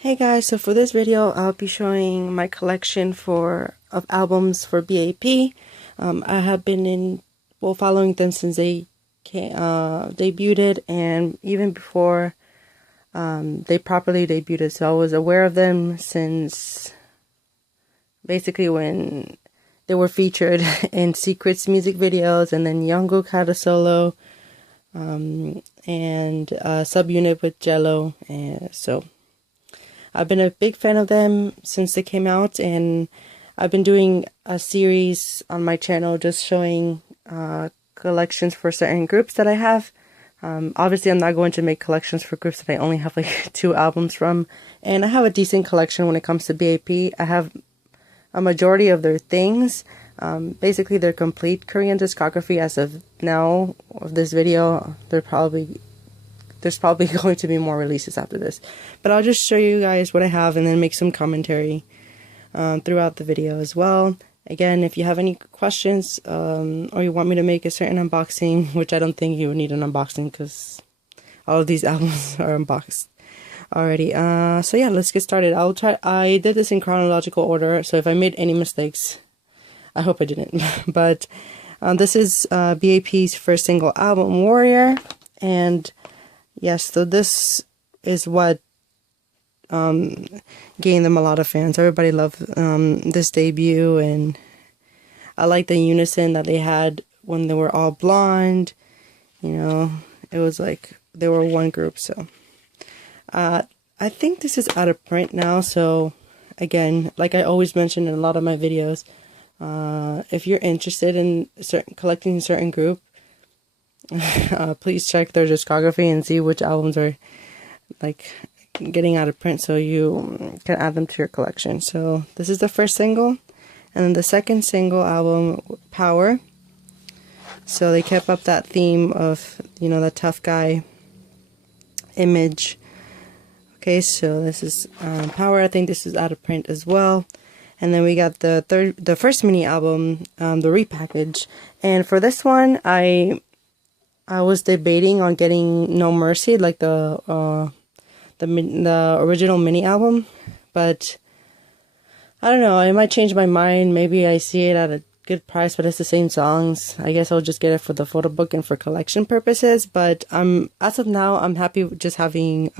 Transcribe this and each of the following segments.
Hey guys, so for this video I'll be showing my collection of albums for BAP. I have been following them since they debuted, and even before they properly debuted. So I was aware of them since basically when they were featured in Secret's music videos, and then Jungkook had a solo and a subunit with Jello, and so I've been a big fan of them since they came out, and I've been doing a series on my channel just showing collections for certain groups that I have. Obviously, I'm not going to make collections for groups that I only have like 2 albums from, and I have a decent collection when it comes to BAP. I have a majority of their things, basically their complete Korean discography as of now of this video. There's probably going to be more releases after this, but I'll just show you guys what I have and then make some commentary throughout the video as well. Again, if you have any questions or you want me to make a certain unboxing, which I don't think you would need an unboxing because all of these albums are unboxed already. So yeah, let's get started. I did this in chronological order, so if I made any mistakes, I hope I didn't. But this is BAP's first single album, Warrior, and yes, so this is what gained them a lot of fans. Everybody loved this debut, and I like the unison that they had when they were all blonde. You know, it was like they were one group. So I think this is out of print now. So again, like I always mention in a lot of my videos, if you're interested in collecting a certain group, please check their discography and see which albums are like getting out of print so you can add them to your collection. So this is the first single, and then the second single album, Power. So they kept up that theme of, you know, the tough guy image. Okay, so this is Power. I think this is out of print as well. And then we got the first mini album, the repackage. And for this one, I was debating on getting No Mercy, like the original mini album, but I don't know, I might change my mind. Maybe I see it at a good price, but it's the same songs. I guess I'll just get it for the photo book and for collection purposes. But as of now, I'm happy with just having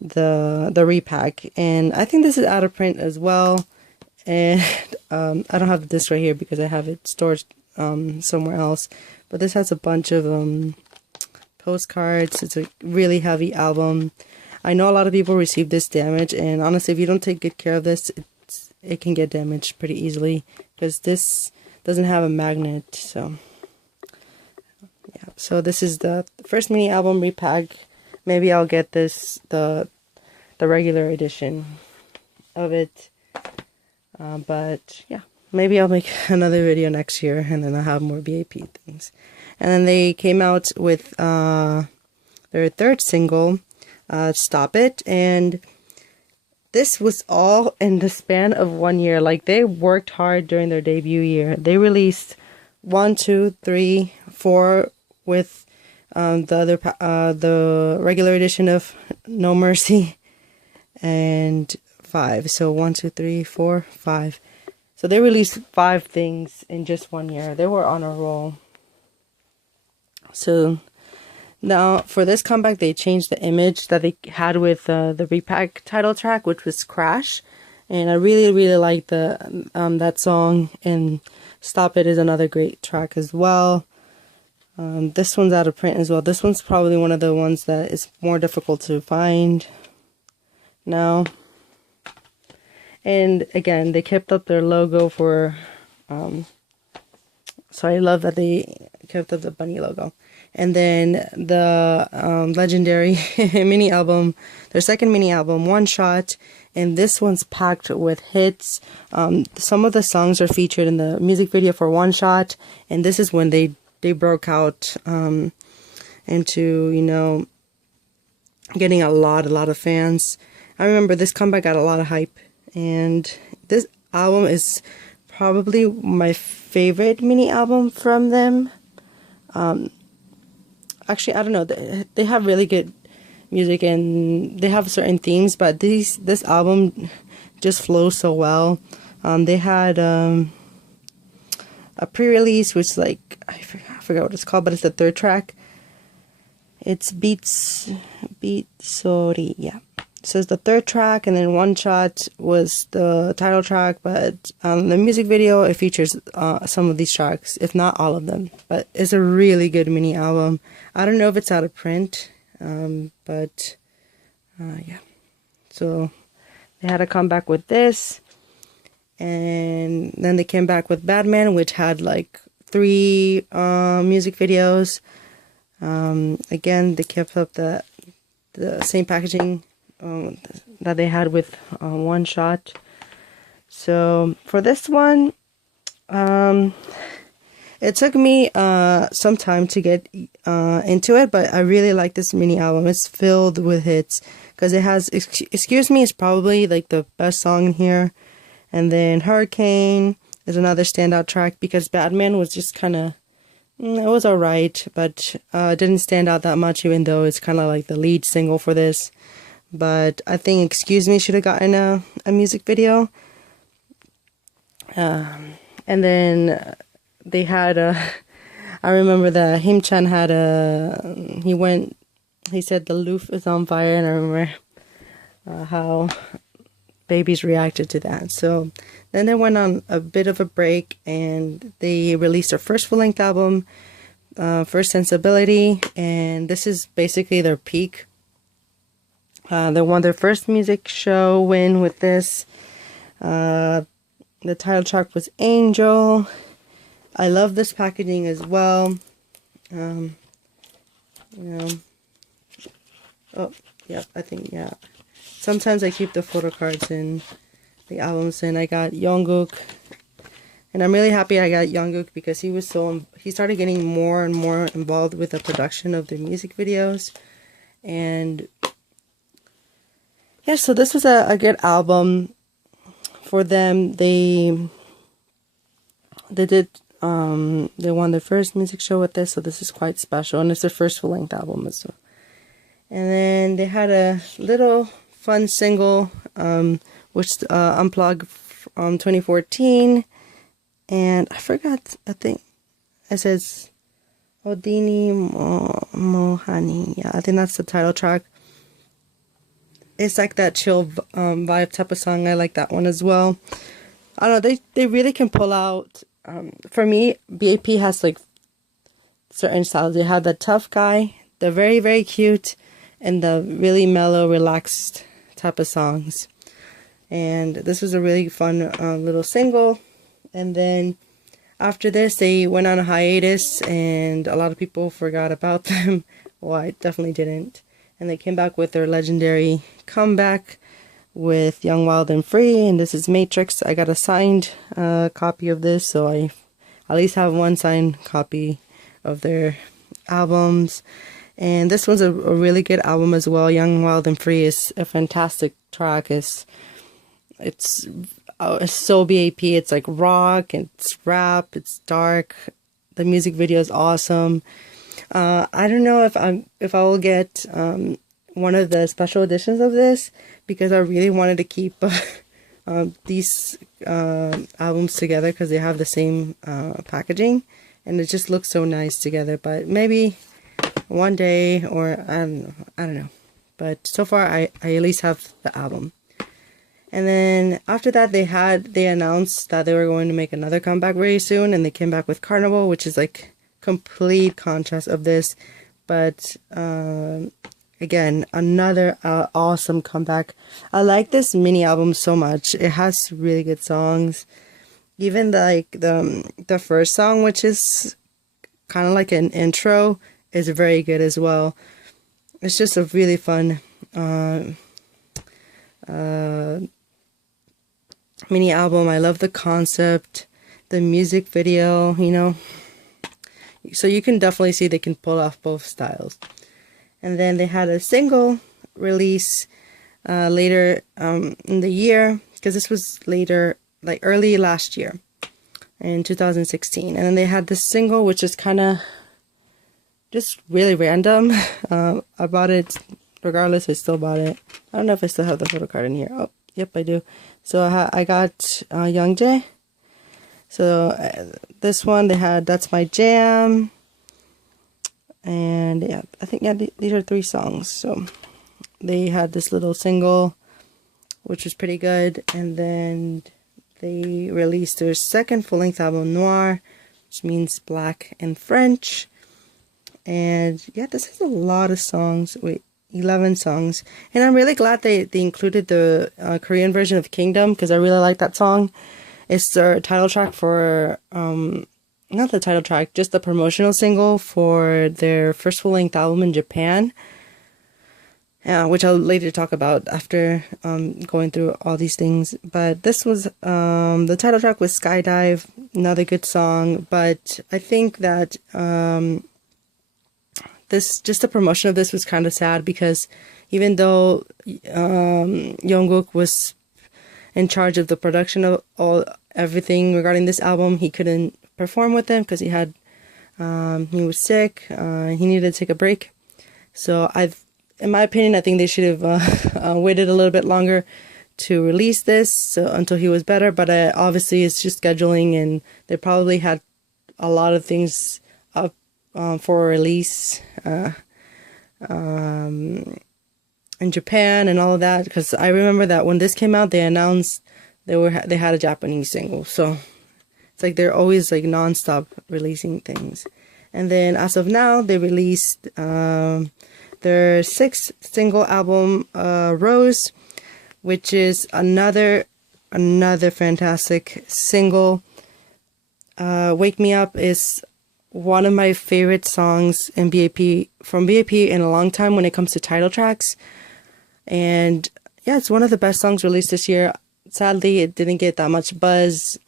the repack, and I think this is out of print as well. And I don't have the disc right here because I have it stored somewhere else. But this has a bunch of postcards. It's a really heavy album. I know a lot of people receive this damaged, and honestly, if you don't take good care of this, it can get damaged pretty easily because this doesn't have a magnet. So yeah, so this is the first mini album repack. Maybe I'll get the regular edition of it. But yeah, maybe I'll make another video next year, and then I'll have more BAP things. And then they came out with their third single, Stop It, and this was all in the span of 1 year. Like, they worked hard during their debut year. They released 1, 2, 3, 4 with the regular edition of No Mercy, and 5. So 1, 2, 3, 4, 5. So they released 5 things in just 1 year. They were on a roll. So now for this comeback, they changed the image that they had with the repack title track, which was Crash, and I really like the that song. And Stop It is another great track as well. This one's out of print as well. This one's probably one of the ones that is more difficult to find now. And again, they kept up their logo for, so I love that they kept up the bunny logo. And then the legendary mini album, their second mini album, One Shot, and this one's packed with hits. Some of the songs are featured in the music video for One Shot, and this is when they broke out into, you know, getting a lot of fans. I remember this comeback got a lot of hype. And this album is probably my favorite mini album from them. Actually, I don't know. They have really good music, and they have certain themes, but this album just flows so well. They had a pre-release, which like I forgot what it's called, but it's the third track. It's Beats Sorry, yeah. So it's the third track, and then One Shot was the title track, but the music video, it features some of these tracks, if not all of them. But it's a really good mini album. I don't know if it's out of print, but yeah. So they had to come back with this, and then they came back with Batman, which had like 3 music videos. Again, they kept up the same packaging that they had with One Shot. So for this one, it took me some time to get into it, but I really like this mini album. It's filled with hits, because it has Excuse Me is probably like the best song in here, and then Hurricane is another standout track, because Batman was just kind of, it was alright, but didn't stand out that much, even though it's kind of like the lead single for this. But I think Excuse Me should have gotten a music video. And then they had I remember that Him-chan had he said the roof is on fire, and I remember how babies reacted to that. So then they went on a bit of a break, and they released their first full-length album, First Sensibility, and this is basically their peak. They won their first music show win with this. The title track was Angel. I love this packaging as well. You know. Oh, yeah, I think, yeah. Sometimes I keep the photo cards in the albums, and I got Jungkook. And I'm really happy I got Jungkook, because he started getting more and more involved with the production of the music videos. And yeah, so this was a good album for them. They won their first music show with this, so this is quite special, and it's their first full-length album as well. And then they had a little fun single, which Unplugged from 2014, and I forgot, I think it says Odini Mohani. Yeah, I think that's the title track. It's like that chill vibe type of song. I like that one as well. I don't know, they really can pull out. For me, BAP has like certain styles. They have the tough guy, the very, very cute, and the really mellow, relaxed type of songs. And this was a really fun little single. And then after this, they went on a hiatus, and a lot of people forgot about them. Well, I definitely didn't. And they came back with their legendary comeback with Young, Wild, and Free, and this is Matrix. I got a signed copy of this, so I at least have one signed copy of their albums. And this one's a really good album as well. Young, Wild, and Free is a fantastic track. It's so BAP. It's like rock, it's rap, it's dark. The music video is awesome. I don't know if I will get one of the special editions of this, because I really wanted to keep these albums together, because they have the same packaging, and it just looks so nice together. But maybe one day, or I don't know. But so far, I at least have the album. And then after that, they announced that they were going to make another comeback very soon, and they came back with Carnival, which is like complete contrast of this. But again, another awesome comeback. I like this mini album so much. It has really good songs. Even the first song, which is kind of like an intro, is very good as well. It's just a really fun mini album. I love the concept, the music video, you know. So you can definitely see they can pull off both styles. And then they had a single release later in the year, because this was later, like early last year in 2016. And then they had this single, which is kind of just really random. I bought it regardless, I still bought it. I don't know if I still have the photo card in here. Oh, yep, I do. So I got Youngjae. So this one, they had That's My Jam. And yeah, I think, yeah, these are 3 songs. So they had this little single, which was pretty good. And then they released their second full-length album, Noir, which means black in French. And yeah, this has a lot of songs. Wait, 11 songs. And I'm really glad they included the Korean version of Kingdom, because I really like that song. It's their title track for, not the title track, just the promotional single for their first full-length album in Japan. Which I'll later talk about after going through all these things. But this was, the title track was Skydive, another good song. But I think that just the promotion of this was kind of sad, because even though Jungkook was in charge of the production of everything regarding this album, he couldn't perform with them because he was sick. He needed to take a break. So in my opinion, I think they should have waited a little bit longer to release this until he was better. But obviously, it's just scheduling, and they probably had a lot of things up for release in Japan and all of that. Because I remember that when this came out, they announced they had a Japanese single. So it's like they're always like nonstop releasing things. And then as of now, they released their 6th single album, Rose, which is another fantastic single. Wake Me Up is one of my favorite songs from BAP in a long time when it comes to title tracks. And yeah, it's one of the best songs released this year. Sadly, it didn't get that much buzz.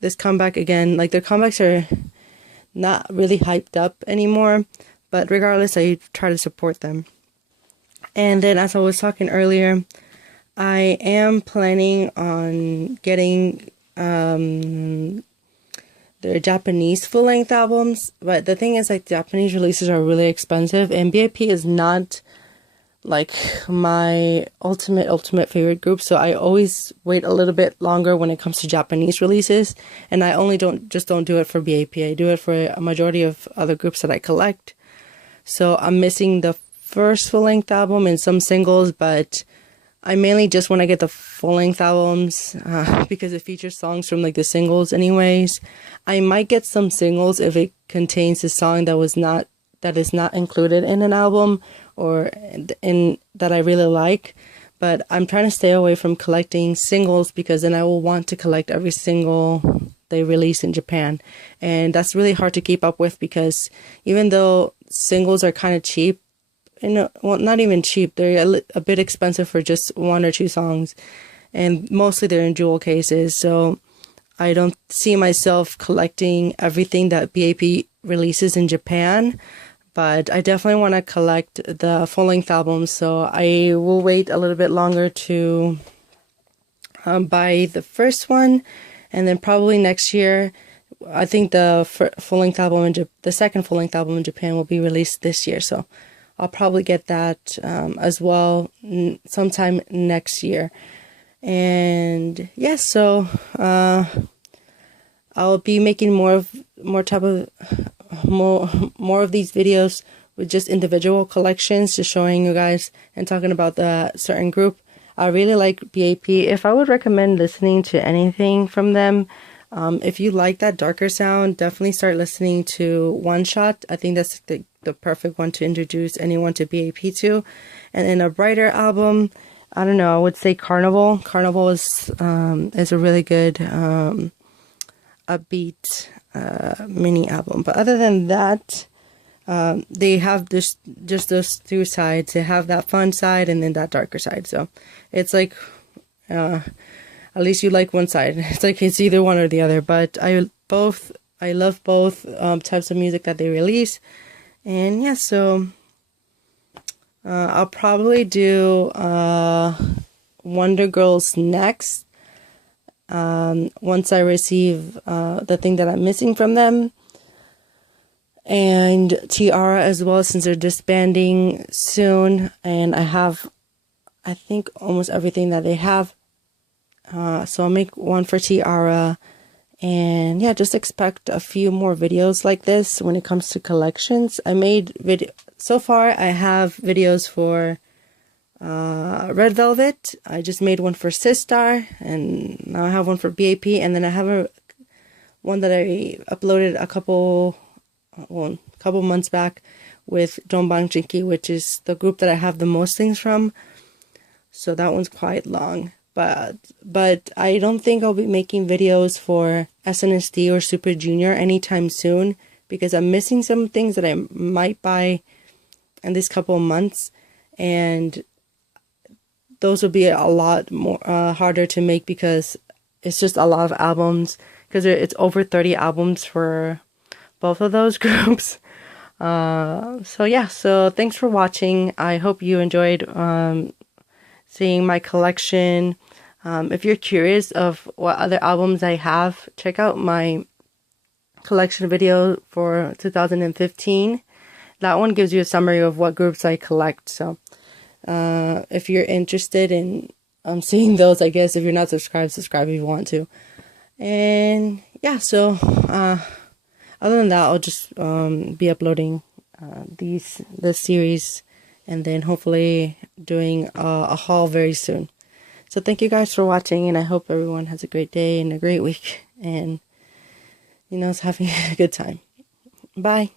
This comeback again, like their comebacks are not really hyped up anymore. But regardless, I try to support them. And then, as I was talking earlier, I am planning on getting their Japanese full-length albums. But the thing is, like, Japanese releases are really expensive. And BAP is not, like, my ultimate favorite group. So I always wait a little bit longer when it comes to Japanese releases. And I only don't do it for BAP. I do it for a majority of other groups that I collect. So I'm missing the first full-length album and some singles, but I mainly just want to get the full-length albums because it features songs from like the singles anyways. I might get some singles if it contains a song that is not included in an album or in that I really like. But I'm trying to stay away from collecting singles because then I will want to collect every single they release in Japan. And that's really hard to keep up with because even though singles are kind of cheap, well, not even cheap, they're a bit expensive for just 1 or 2 songs. And mostly they're in jewel cases. So I don't see myself collecting everything that BAP releases in Japan. But I definitely want to collect the full-length albums. So I will wait a little bit longer to buy the first one. And then probably next year, I think the full-length album the second full-length album in Japan will be released this year. So I'll probably get that as well sometime next year. And yeah, so I'll be making more of these videos with just individual collections, just showing you guys and talking about the certain group. I really like BAP. If I would recommend listening to anything from them, if you like that darker sound, definitely start listening to One Shot. I think that's the perfect one to introduce anyone to BAP to. And in a brighter album, I don't know, I would say Carnival. Carnival is a really good upbeat mini album. But other than that, they have just those 2 sides. They have that fun side and then that darker side. So it's like, at least you like one side. It's like it's either one or the other. But I love both types of music that they release. And yeah, so I'll probably do Wonder Girls next. Once I receive the thing that I'm missing from them. and Tiara as well, since they're disbanding soon, and I think almost everything that they have. So I'll make one for Tiara, and yeah, just expect a few more videos like this when it comes to collections. So far I have videos for Red Velvet. I just made one for Sistar, and now I have one for BAP, and then I have one that I uploaded a couple months back with Dongbang Jinki, which is the group that I have the most things from. So that one's quite long. But I don't think I'll be making videos for SNSD or Super Junior anytime soon, because I'm missing some things that I might buy in these couple of months, and those will be a lot more harder to make because it's just a lot of albums, because it's over 30 albums for both of those groups. So yeah, so thanks for watching. I hope you enjoyed seeing my collection. If you're curious of what other albums I have, check out my collection video for 2015. That one gives you a summary of what groups I collect. So if you're interested in seeing those, I guess if you're not subscribed, subscribe if you want to. And yeah, so other than that, I'll just be uploading this series, and then hopefully doing a haul very soon. So thank you guys for watching, and I hope everyone has a great day and a great week, and is having a good time. Bye.